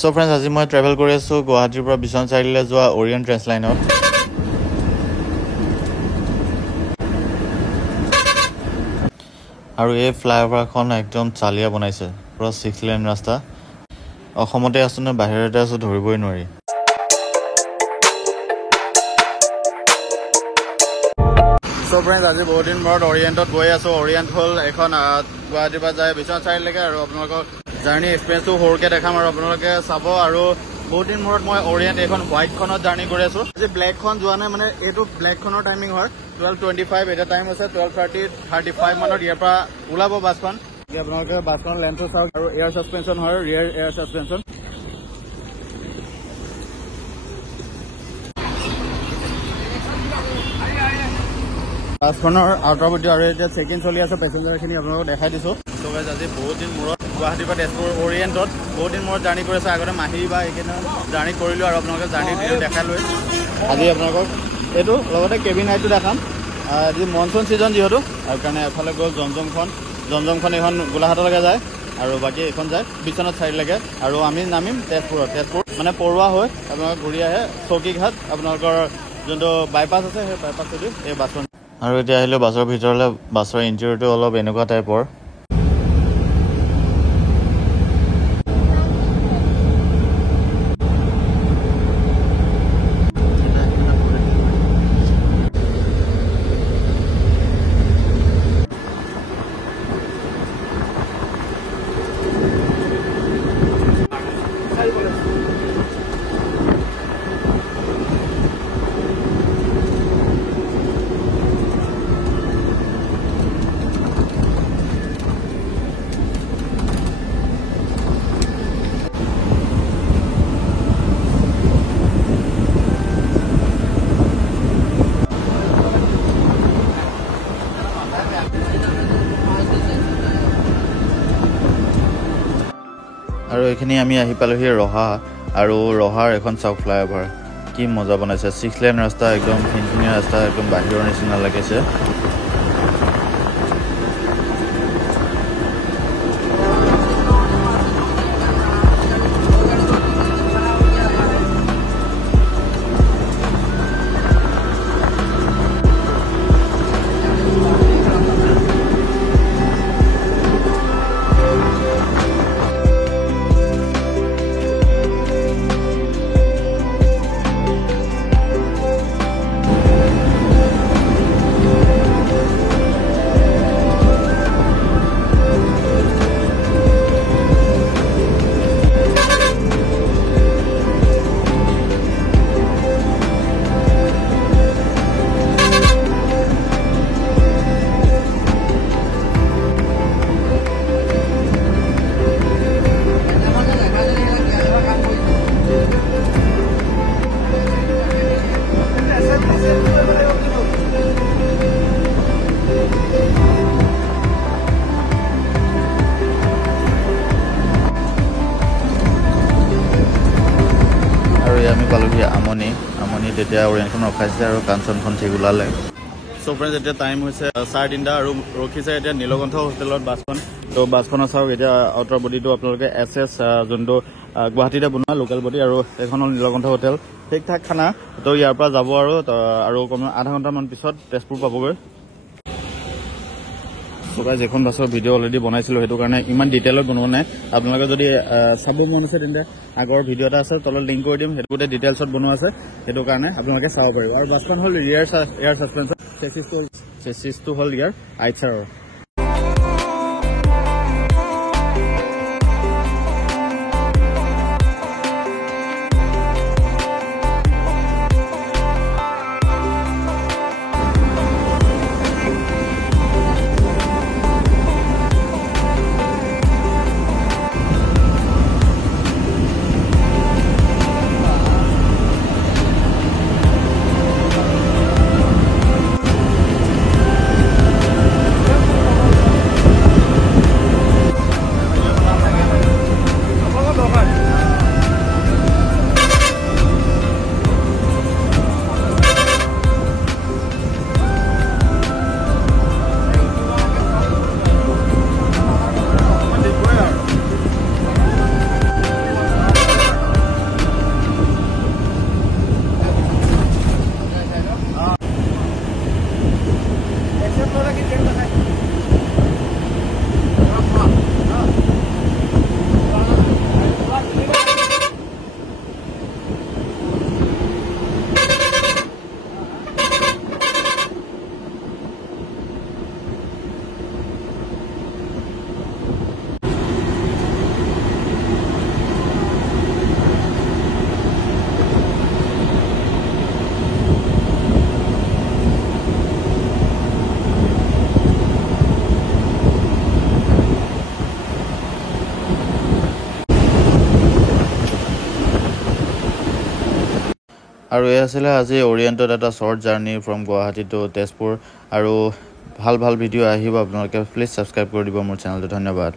so friends আজি মই travel কৰি আছো গুৱাহাটীৰ পৰা বিশ্বনাথ চাৰিআলিলৈ যোৱা অৰিয়েণ্ট ট্ৰেন্স লাইনত আৰু এই ফ্লাইঅভাৰখন একদম চালিয়া বনাইছে পুৰা 6 লেন ৰাস্তা অসমতে আছো নে বাহিৰতে আছো ধৰিবই নোৱাৰি সো ফ্ৰেণ্ডছ আজি বহুত দিন মূৰত অৰিয়েণ্টত গৈ আছো অৰিয়েণ্ট হ'ল এখন গুৱাহাটীৰ পৰা যায় বিশ্বনাথ চাৰিআলিলৈকে আৰু আপোনালোকক জাৰ্ণি এক্সপিৰিয়েঞ্চটো সৰুকৈ দেখাম আৰু আপোনালোকে চাব আৰু বহুত দিন মূৰত মই অৰিয়েণ্ট এখন হোৱাইটখনত জাৰ্ণি কৰি আছো আজি ব্লেকখন যোৱা নাই মানে এইটো ব্লেকখনৰ টাইমিং হয় 12:25 এটা টাইম আছে 12:35 মানত ইয়াৰ পৰা ওলাব বাছখন আপোনালোকে বাছখনৰ লেন্থটো চাওক আৰু এয়াৰ ছাছপেনশ্যন হয় ৰিয়াৰ এয়াৰ ছাছপেনশ্যন বাছখনৰ আউটাৰ বডি আৰু এতিয়া চেক ইন চলি আছে পেচেঞ্জাৰখিনি আপোনালোকক দেখাই দিছোঁ ত' গাইজ আজি বহুত দিন মূৰত গুৱাহাটীৰ পৰা তেজপুৰ অৰিয়েণ্টত বহুত দিন মূৰত জাৰ্ণি কৰি আছে আগতে মাহী বা এইকেইদিন জাৰ্ণি কৰিলোঁ আৰু আপোনালোকে জাৰ্ণি ভিডিঅ' দেখাই লৈ আজি আপোনালোকক এইটো লগতে কেবিন হাইটটো দেখাম আজি মনচুন ছিজন যিহেতু আৰু কাৰণে এফালে গ'ল জমজমখন এইখন গোলাঘাটলৈকে যায় আৰু বাকী এইখন যায় বিশ্বনাথ চাৰিআলিলৈকে আৰু আমি নামিম তেজপুৰ মানে পৰুৱা হৈ আপোনালোকে ঘূৰি আহে চৌকীঘাট আপোনালোকৰ যোনটো বাইপাছ আছে সেই বাইপাছেদি এই বাছখন আৰু এতিয়া আহিলোঁ বাছৰ ভিতৰলৈ বাছৰ ইণ্টেৰিয়ৰটো অলপ এনেকুৱা টাইপৰ আৰু এইখিনি আমি আহি পালোহি ৰহা আৰু ৰহাৰ এখন চাওক ফ্লাইঅভাৰ কি মজা বনাইছে 6 লেন ৰাস্তা একদম খিনখিনীয়া ৰাস্তা একদম বাহিৰৰ নিচিনা লাগিছে আমি পালোহি আমনি তেতিয়া অৰিয়েণ্টখন ৰখাইছে আৰু কাঞ্চনখন ঠিক ওলালে চ' ফ্ৰেণ্ডছ এতিয়া টাইম হৈছে 3:30 আৰু ৰখিছে এতিয়া নীলকণ্ঠ হোটেলত বাছখন ত' বাছখনৰ চাওক এতিয়া আউটাৰ বডিটো আপোনালোকে SS যোনটো গুৱাহাটীতে বনোৱা লোকেল বডি আৰু এইখন হ'ল নীলকণ্ঠ হোটেল ঠিক ঠাক খানা ত' ইয়াৰ পৰা যাব আৰু কমেও আধা ঘণ্টামান পিছত তেজপুৰ পাবগৈ গাইজ এখন বাছৰ ভিডিঅ' অলৰেডি বনাইছিলোঁ সেইটো কাৰণে ইমান ডিটেইলত বনোৱা নাই আপোনালোকে যদি চাব মন আছে তেন্তে আগৰ ভিডিঅ' এটা আছে তলত লিংক কৰি দিম সেইটো গোটেই ডিটেইলছত বনোৱা আছে সেইটো কাৰণে আপোনালোকে চাব পাৰিব আৰু বাছখন হ'ল ৰিয়াৰ এয়াৰ ছাছপেনশ্যন চেচিছটো হ'ল ইয়াৰ আইচাৰৰ আৰু এই আছিলে আজি অৰিয়েণ্টত এটা short journey from Guwahati to Tezpur আৰু ভাল ভিডিঅ' আহিব আপোনালোকে প্লিজ ছাবস্ক্ৰাইব কৰি দিব মোৰ চেনেলটো ধন্যবাদ